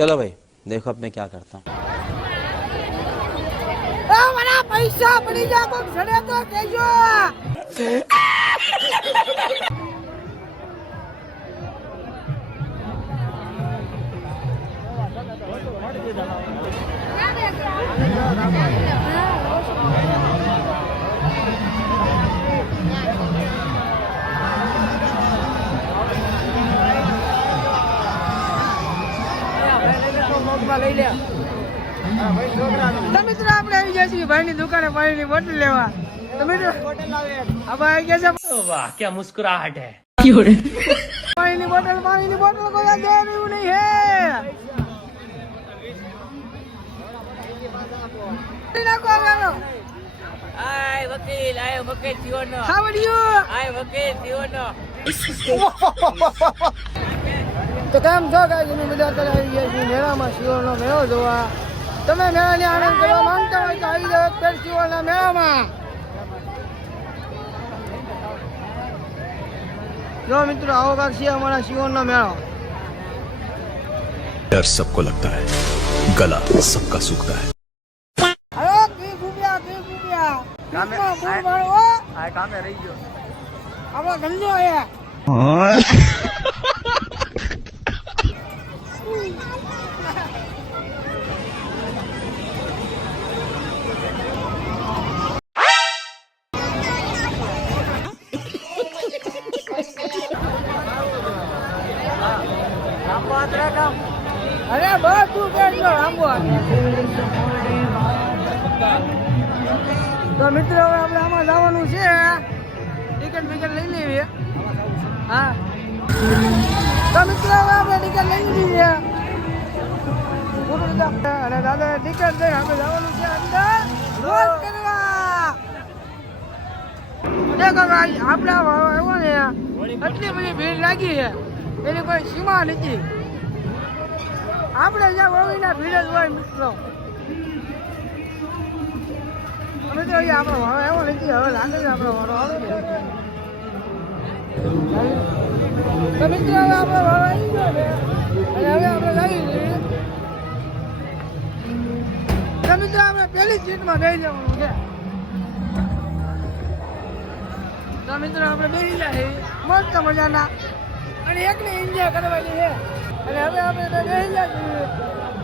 चलो भाई देखो अब मैं क्या करता हूँ। પૈસા પડી જા તો છડે તો કેજો લઈ લે તો મિત્રો આપણે આવી ગયા છીએ ભાઈની દુકાને પાણીની બોટલ લેવા તો મિત્રો હવે આવી ગયા છે वाह क्या मुस्कुराहट है પાણીની બોટલ કોઈ દે રહ્યું નહીં હે નાખો આવ્યો आय वकील जीवन How are you? आय वकील जीवन તો કેમ છો ગાઈસ અમે બધા અત્યારે આવી ગયા છીએ મેળામાં શિવનો મેળો જોવા તમે મેળાને આનંદ કરવા માંગતા હોય તો આવી જાઓ પેર શિવના મેળામાં જો મિત્રો આવો કાક છે અમારા શિવનો મેળો डर सबको लगता है गला सबका सूखता है અરે કી ગુબિયા કામે આ कामे रही गयो આપણો ધંધો આયા અરે બસ તું કેજો આંબો તો મિત્રો હવે આપણે આમાં જવાનું છે ટિકિટ વિકેટ લઈ લેવી હા તો મિત્રો હવે આપણે ટિકિટ લઈ લીધી છે અને દાદા ટિકિટ દઈ આપણે જવાનું છે અંદર રોજ કરવા દેખો ભાઈ આપણે આવ્યો ને એટલી બધી ભીડ લાગી છે એની કોઈ સીમા નથી આપણે જ્યાં વળીના ભીડ જ હોય મિત્રો મિત્રો આપણો વાળો એવો નથી હવે લાગે છે આપણો વાળો આવે તો મિત્રો હવે આપણો વાળો આવી ગયો છે અને હવે આપણે લાગી છીએ તો મિત્રો આપણે પહેલી સીટમાં બેસી જવાનું છે તો મિત્રો આપણે બેસી જાય મસ્ત મજાના અને એકને એન્જોય કરવાની છે અને હવે આપણે બેસી જાય છીએ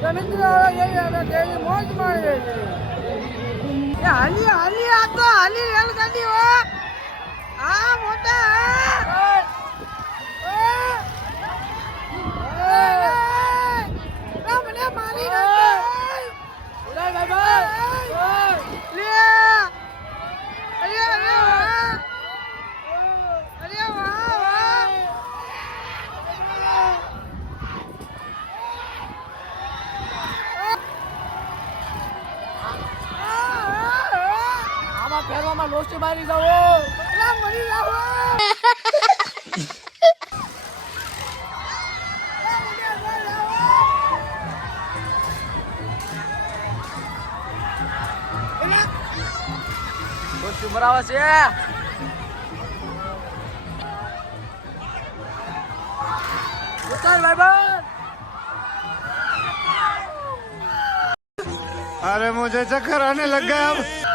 તો મિત્રો હવે મોજ માણીએ છીએ હાલી આ તો હાલી રેલગાડી હો આ મોટા મને મારી ફેરવામાં લોસ્ટ મારી જાઓ મરી જાઓ શું બરાબર છે ઉતાર ભાઈ अरे मुझे चक्कर आने लग गया अब